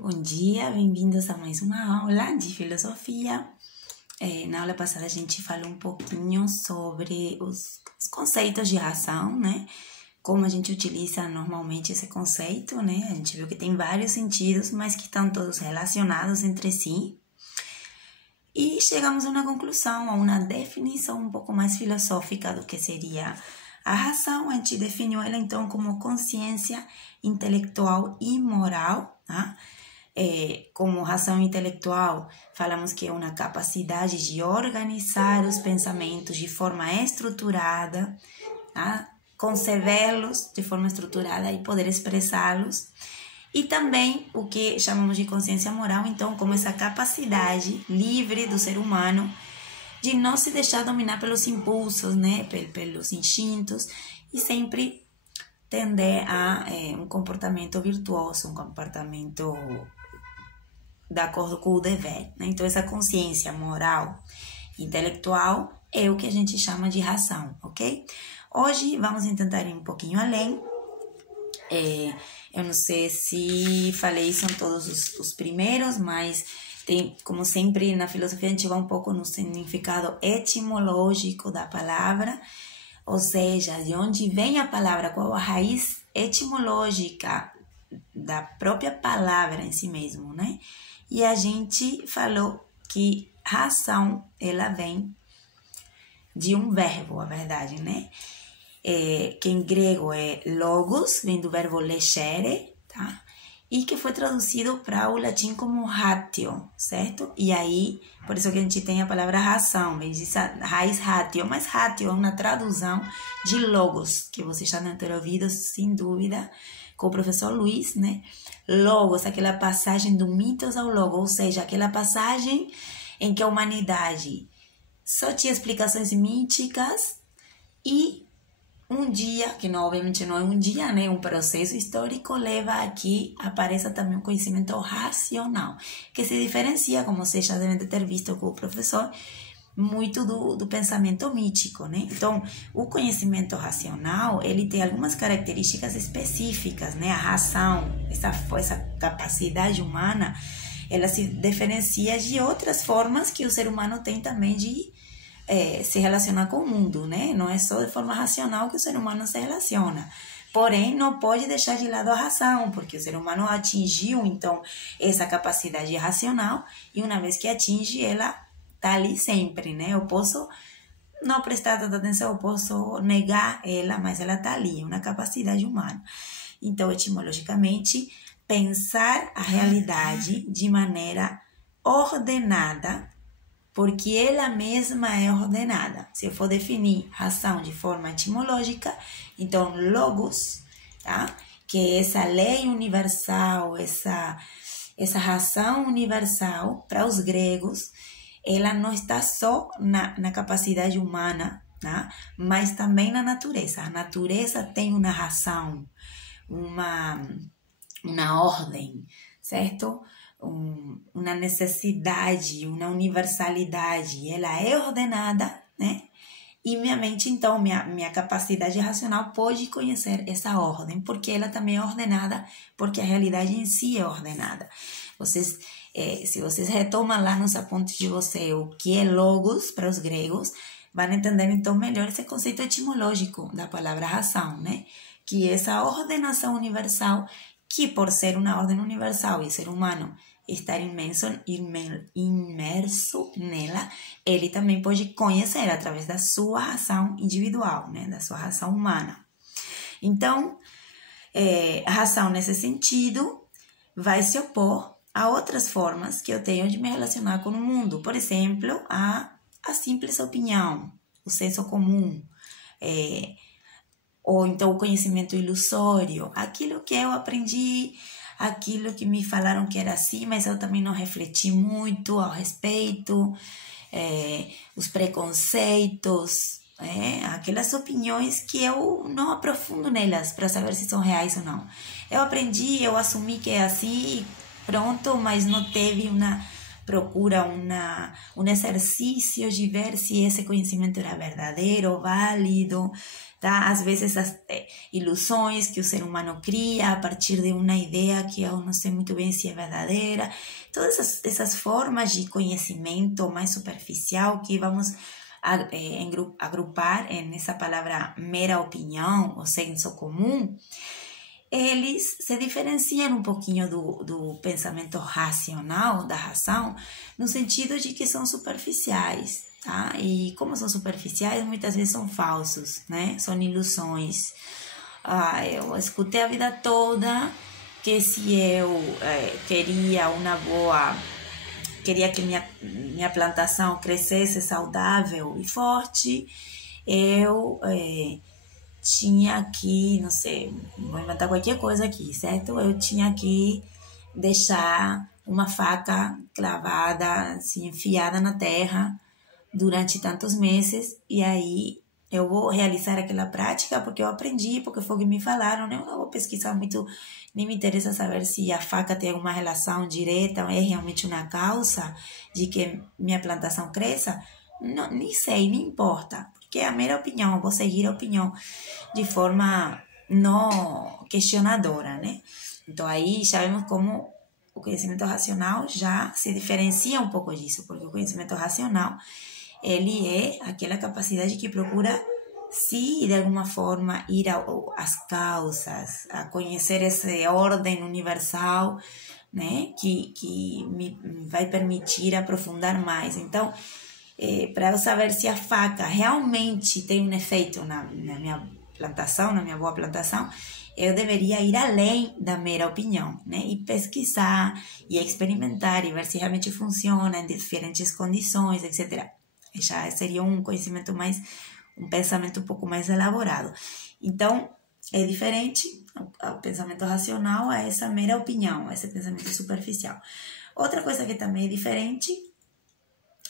Bom dia, bem-vindos a mais uma aula de filosofia. Na aula passada a gente falou um pouquinho sobre os conceitos de razão, né? Como a gente utiliza normalmente esse conceito, né? A gente viu que tem vários sentidos, mas que estão todos relacionados entre si. E chegamos a uma conclusão, a uma definição um pouco mais filosófica do que seria a razão. A gente definiu ela então como consciência intelectual e moral, tá? Como razão intelectual, falamos que é uma capacidade de organizar os pensamentos de forma estruturada, tá? Concebê-los de forma estruturada e poder expressá-los. E também o que chamamos de consciência moral, então, como essa capacidade livre do ser humano de não se deixar dominar pelos impulsos, né? Pelos instintos, e sempre tender a um comportamento virtuoso, um comportamento de acordo com o dever, né? Então, essa consciência moral, intelectual, é o que a gente chama de razão, ok? Hoje, vamos tentar ir um pouquinho além. Eu não sei se falei isso em todos os primeiros, mas tem, como sempre, na filosofia a gente vai um pouco no significado etimológico da palavra, ou seja, de onde vem a palavra, qual a raiz etimológica da própria palavra em si mesmo, né? E a gente falou que razão, ela vem de um verbo, a verdade, né? Que em grego é logos, vem do verbo legere, tá? E que foi traduzido para o latim como ratio, certo? E aí, por isso que a gente tem a palavra razão, vem dessa raiz ratio, mas ratio é uma tradução de logos, que vocês já devem ter ouvido, sem dúvida, com o professor Luiz, né? Logos, aquela passagem do mitos ao logo, ou seja, aquela passagem em que a humanidade só tinha explicações míticas e um dia, que não, obviamente não é um dia, né? Um processo histórico leva a que apareça também um conhecimento racional, que se diferencia, como vocês já devem ter visto com o professor, muito do pensamento mítico, né? Então, o conhecimento racional, ele tem algumas características específicas, né? A razão, essa capacidade humana, ela se diferencia de outras formas que o ser humano tem também de se relacionar com o mundo, né? Não é só de forma racional que o ser humano se relaciona. Porém, não pode deixar de lado a razão, porque o ser humano atingiu, então, essa capacidade racional, e uma vez que atinge, ela está ali sempre, né? Eu posso não prestar tanta atenção, eu posso negar ela, mas ela está ali, é uma capacidade humana. Então, etimologicamente, pensar a realidade de maneira ordenada, porque ela mesma é ordenada. Se eu for definir razão de forma etimológica, então logos, tá? Que é essa lei universal, essa razão universal para os gregos, ela não está só na capacidade humana, tá? Mas também na natureza. A natureza tem uma razão, uma ordem, certo? Uma necessidade, uma universalidade, ela é ordenada, né? E minha mente, então, minha capacidade racional pode conhecer essa ordem, porque ela também é ordenada, porque a realidade em si é ordenada. Vocês, se vocês retomam lá nos apontes de você o que é logos para os gregos, vão entender então melhor esse conceito etimológico da palavra razão, né? Que é essa ordenação universal, que por ser uma ordem universal e ser humano estar imerso nela, ele também pode conhecer através da sua razão individual, né? Da sua razão humana. Então, a razão nesse sentido vai se opor a outras formas que eu tenho de me relacionar com o mundo. Por exemplo, a simples opinião, o senso comum, ou então o conhecimento ilusório, aquilo que eu aprendi, aquilo que me falaram que era assim, mas eu também não refleti muito ao respeito, os preconceitos, aquelas opiniões que eu não aprofundo nelas para saber se são reais ou não. Eu aprendi, eu assumi que é assim, pronto, mas não teve procura um exercício de ver se esse conhecimento era verdadeiro, válido, tá? Às vezes as ilusões que o ser humano cria a partir de uma ideia que eu não sei muito bem se é verdadeira. Todas essas formas de conhecimento mais superficial que vamos agrupar nessa palavra mera opinião ou senso comum, eles se diferenciam um pouquinho do pensamento racional, da razão, no sentido de que são superficiais, tá? E como são superficiais, muitas vezes são falsos, né? São ilusões. Eu escutei a vida toda que se eu queria que minha plantação crescesse saudável e forte, eu tinha que, não sei, vou inventar qualquer coisa aqui, certo? Eu tinha que deixar uma faca clavada, assim, enfiada na terra durante tantos meses, e aí eu vou realizar aquela prática porque eu aprendi, porque foi o que me falaram, né? Eu não vou pesquisar muito, nem me interessa saber se a faca tem alguma relação direta, é realmente uma causa de que minha plantação cresça. Não, nem sei, nem importa, porque é a mera opinião, eu vou seguir a opinião de forma não questionadora, né? Então aí já vemos como o conhecimento racional já se diferencia um pouco disso, porque o conhecimento racional, ele é aquela capacidade que procura, se de alguma forma ir às causas, a conhecer essa ordem universal, né, que me vai permitir aprofundar mais. Então, para eu saber se a faca realmente tem um efeito na minha plantação, na minha boa plantação, eu deveria ir além da mera opinião, né? E pesquisar, e experimentar, e ver se realmente funciona em diferentes condições, etc. Já seria um conhecimento mais, um pensamento um pouco mais elaborado. Então, é diferente o pensamento racional a essa mera opinião, a esse pensamento superficial. Outra coisa que também é diferente,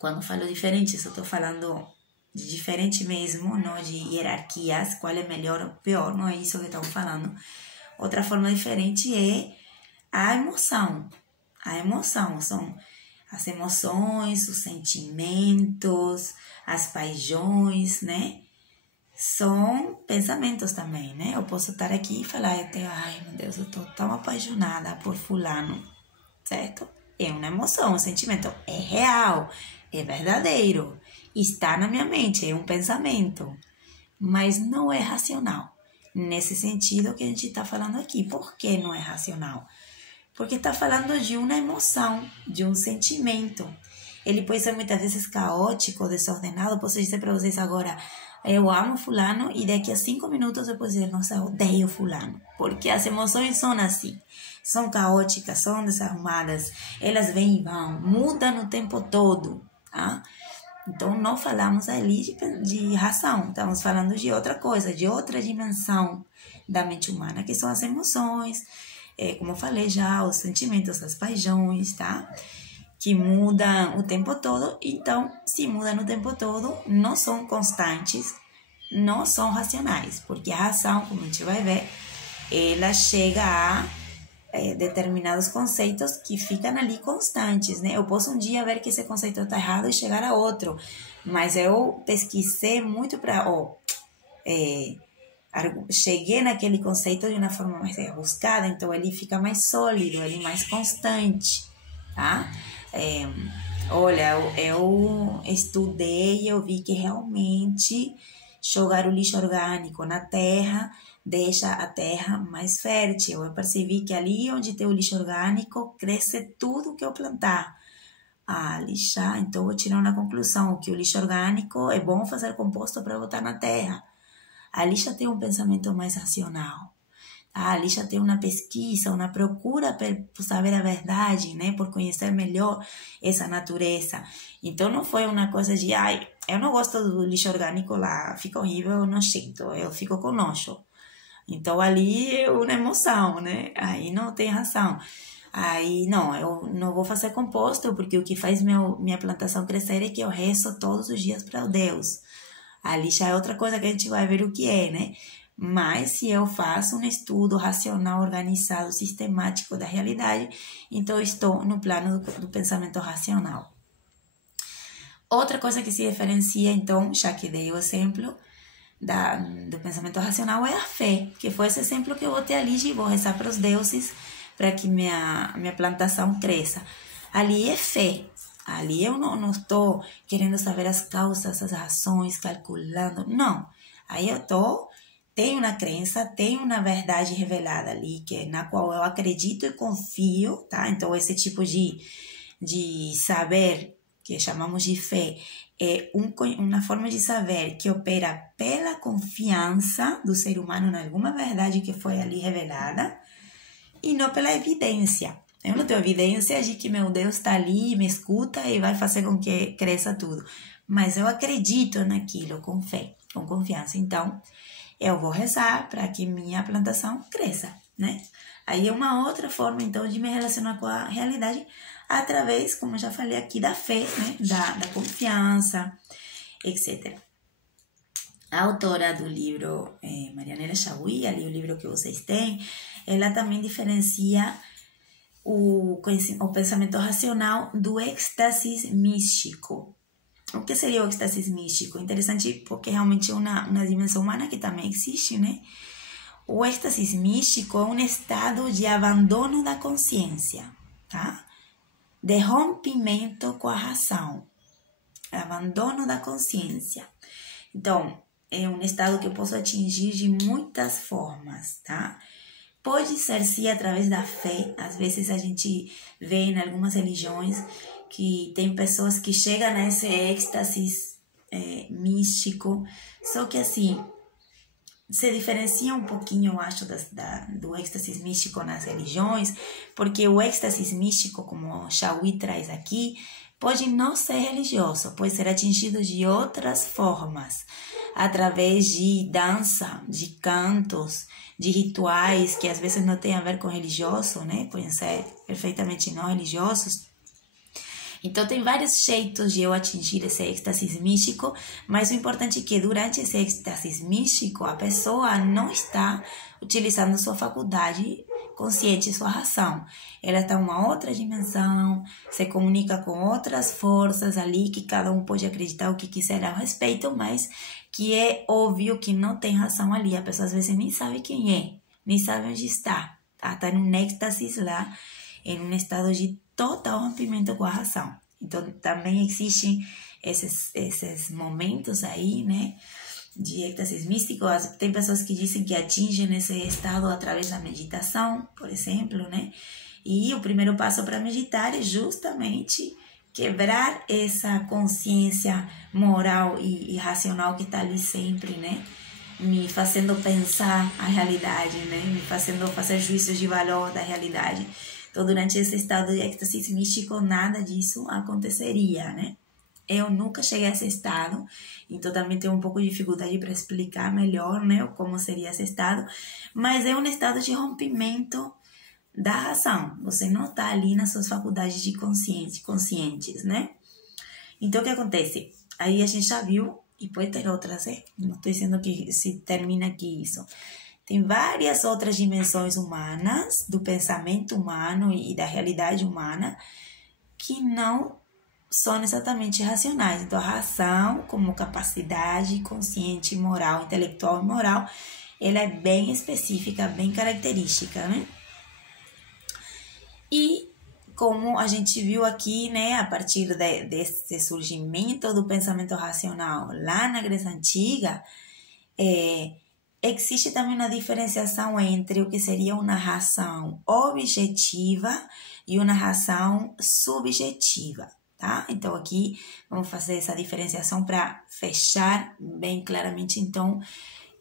quando falo diferente, eu estou falando de diferente mesmo, não de hierarquias, qual é melhor ou pior, não é isso que estamos falando. Outra forma diferente é a emoção. A emoção são as emoções, os sentimentos, as paixões, né? São pensamentos também, né? Eu posso estar aqui e falar até, ai meu Deus, eu estou tão apaixonada por fulano, certo? É uma emoção, um sentimento, é real, é verdadeiro, está na minha mente, é um pensamento, mas não é racional. Nesse sentido que a gente está falando aqui. Por que não é racional? Porque está falando de uma emoção, de um sentimento. Ele pode ser muitas vezes caótico, desordenado. Posso dizer para vocês agora, eu amo fulano, e daqui a 5 minutos eu posso dizer, nossa, eu odeio fulano. Porque as emoções são assim, são caóticas, são desarrumadas, elas vêm e vão, mudam o tempo todo, tá? Então não falamos ali de razão, estamos falando de outra coisa, de outra dimensão da mente humana, que são as emoções, como eu falei já, os sentimentos, as paixões, tá? Que mudam o tempo todo. Então, se mudam o tempo todo, não são constantes, não são racionais, porque a razão, como a gente vai ver, ela chega a determinados conceitos que ficam ali constantes, né? Eu posso um dia ver que esse conceito está errado e chegar a outro, mas eu pesquisei muito para cheguei naquele conceito de uma forma mais rebuscada, então ele fica mais sólido, ele mais constante, tá? Olha, eu estudei e eu vi que realmente jogar o lixo orgânico na terra deixa a terra mais fértil. Eu percebi que ali onde tem o lixo orgânico, cresce tudo que eu plantar. Lixar, então vou tirar uma conclusão, que o lixo orgânico é bom fazer composto para botar na terra. A lixa tem um pensamento mais racional. A lixa tem uma pesquisa, uma procura por saber a verdade, né? Por conhecer melhor essa natureza. Então não foi uma coisa de, eu não gosto do lixo orgânico lá, fica horrível, nojento, eu fico com nojo. Então ali é uma emoção, né? Aí não tem razão. Aí não, eu não vou fazer composto, porque o que faz minha plantação crescer é que eu rezo todos os dias para Deus. Ali já é outra coisa que a gente vai ver o que é, né? Mas se eu faço um estudo racional, organizado, sistemático da realidade, então eu estou no plano do pensamento racional. Outra coisa que se diferencia, então, já que dei o exemplo do pensamento racional, é a fé, que foi esse exemplo que eu botei ali de vou rezar para os deuses para que minha plantação cresça. Ali é fé. Ali eu não estou querendo saber as causas, as razões, calculando. Não. Aí eu tenho uma crença, tenho uma verdade revelada ali, na qual eu acredito e confio, tá? Então, esse tipo de saber, que chamamos de fé, é uma forma de saber que opera pela confiança do ser humano em alguma verdade que foi ali revelada e não pela evidência. Eu não tenho evidência de que meu Deus está ali, me escuta e vai fazer com que cresça tudo. Mas eu acredito naquilo com fé, com confiança. Então, eu vou rezar para que minha plantação cresça, né? Aí é uma outra forma, então, de me relacionar com a realidade através, como eu já falei aqui, da fé, né? Da confiança, etc. A autora do livro, Marianela Chaui, ali o livro que vocês têm, ela também diferencia o pensamento racional do êxtase místico. O que seria o êxtase místico? Interessante porque realmente é uma dimensão humana que também existe, né? O êxtase místico é um estado de abandono da consciência, tá? De rompimento com a razão. Abandono da consciência. Então, é um estado que eu posso atingir de muitas formas, tá? Pode ser, sim, através da fé. Às vezes a gente vê em algumas religiões que tem pessoas que chegam a esse êxtase místico, só que assim, se diferencia um pouquinho, eu acho, do êxtase místico nas religiões, porque o êxtase místico, como o Chaui traz aqui, pode não ser religioso, pode ser atingido de outras formas, através de dança, de cantos, de rituais que às vezes não tem a ver com religioso, né? Podem ser perfeitamente não religiosos. Então, tem vários jeitos de eu atingir esse êxtase místico, mas o importante é que durante esse êxtase místico, a pessoa não está utilizando sua faculdade consciente, sua razão. Ela está em uma outra dimensão, se comunica com outras forças ali, que cada um pode acreditar o que quiser ao respeito, mas que é óbvio que não tem razão ali. A pessoa às vezes nem sabe quem é, nem sabe onde está. Está num êxtase lá, em um estado de total rompimento com a razão. Então, também existem esses momentos aí, né, de êxtase místico. Tem pessoas que dizem que atingem esse estado através da meditação, por exemplo, né? E o primeiro passo para meditar é justamente quebrar essa consciência moral e racional que está ali sempre, né? Me fazendo pensar a realidade, né? Me fazendo fazer juízos de valor da realidade. Então, durante esse estado de êxtase místico, nada disso aconteceria, né? Eu nunca cheguei a esse estado, então também tenho um pouco de dificuldade para explicar melhor, né, como seria esse estado, mas é um estado de rompimento da razão. Você não está ali nas suas faculdades de conscientes, né? Então, o que acontece? Aí a gente já viu, e pode ter outras, né? Não estou dizendo que se termina aqui isso. Tem várias outras dimensões humanas, do pensamento humano e da realidade humana, que não são exatamente racionais. Então, a razão, como capacidade consciente, moral, intelectual e moral, ela é bem específica, bem característica, né? E como a gente viu aqui, né, a partir desse surgimento do pensamento racional lá na Grécia Antiga, existe também uma diferenciação entre o que seria uma razão objetiva e uma razão subjetiva, tá? Então, aqui vamos fazer essa diferenciação para fechar bem claramente, então,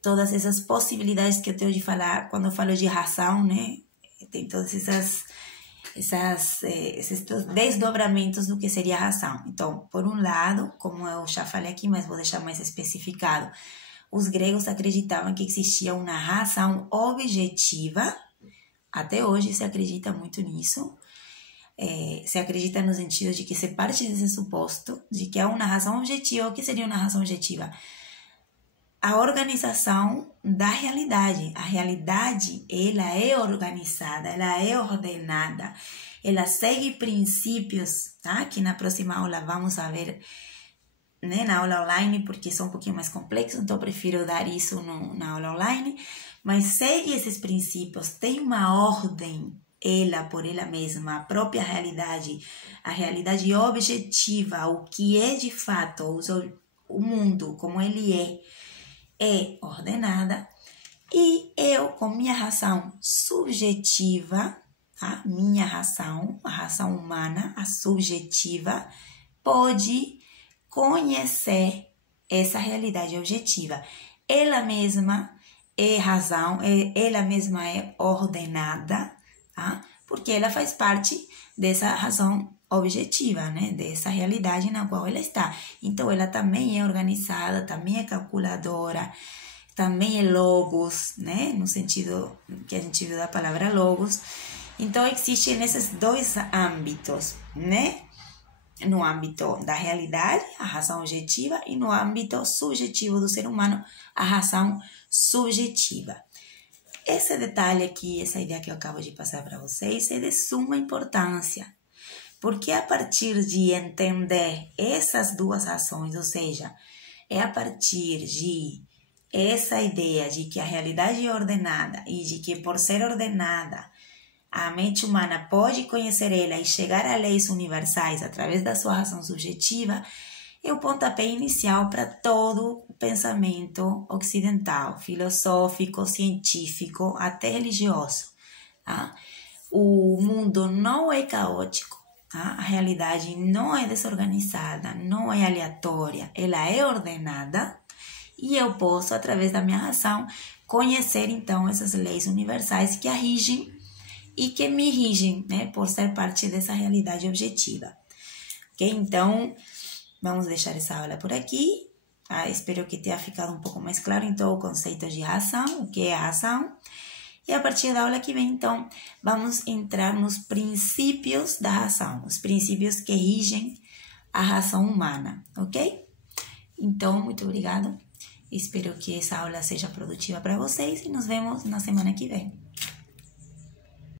todas essas possibilidades que eu tenho de falar quando eu falo de razão, né? Tem todas esses desdobramentos do que seria a razão. Então, por um lado, como eu já falei aqui, mas vou deixar mais especificado, os gregos acreditavam que existia uma razão objetiva. Até hoje se acredita muito nisso. Se acredita no sentido de que se parte desse suposto de que há uma razão objetiva. O que seria uma razão objetiva? a organização da realidade. A realidade, ela é organizada, ela é ordenada, ela segue princípios, tá? Que na próxima aula vamos a ver, né, na aula online, porque são um pouquinho mais complexos, então eu prefiro dar isso na aula online, mas segue esses princípios, tem uma ordem, ela por ela mesma, a própria realidade, a realidade objetiva, o que é de fato, o mundo como ele é ordenada, e eu, com minha razão subjetiva, tá? Minha razão, a razão humana, a subjetiva, pode conhecer essa realidade objetiva. Ela mesma é razão, ela mesma é ordenada, tá? Porque ela faz parte dessa razão objetiva, né? Dessa realidade na qual ela está. Então, ela também é organizada, também é calculadora, também é logos, né? No sentido que a gente viu da palavra logos. Então, existem nesses dois âmbitos, né? No âmbito da realidade, a razão objetiva, e no âmbito subjetivo do ser humano, a razão subjetiva. Esse detalhe aqui, essa ideia que eu acabo de passar para vocês, é de suma importância, porque a partir de entender essas duas ações, ou seja, é a partir de essa ideia de que a realidade é ordenada e de que por ser ordenada, a mente humana pode conhecer ela e chegar a leis universais através da sua razão subjetiva, é o pontapé inicial para todo o pensamento ocidental, filosófico, científico, até religioso. Tá? O mundo não é caótico, tá? A realidade não é desorganizada, não é aleatória, ela é ordenada e eu posso, através da minha razão, conhecer então essas leis universais que a rigem e que me rigem, né, por ser parte dessa realidade objetiva. Ok? Então, vamos deixar essa aula por aqui. Tá? Espero que tenha ficado um pouco mais claro, então, o conceito de razão, o que é a razão. E a partir da aula que vem, então, vamos entrar nos princípios da razão, os princípios que rigem a razão humana, ok? Então, muito obrigada. Espero que essa aula seja produtiva para vocês e nos vemos na semana que vem.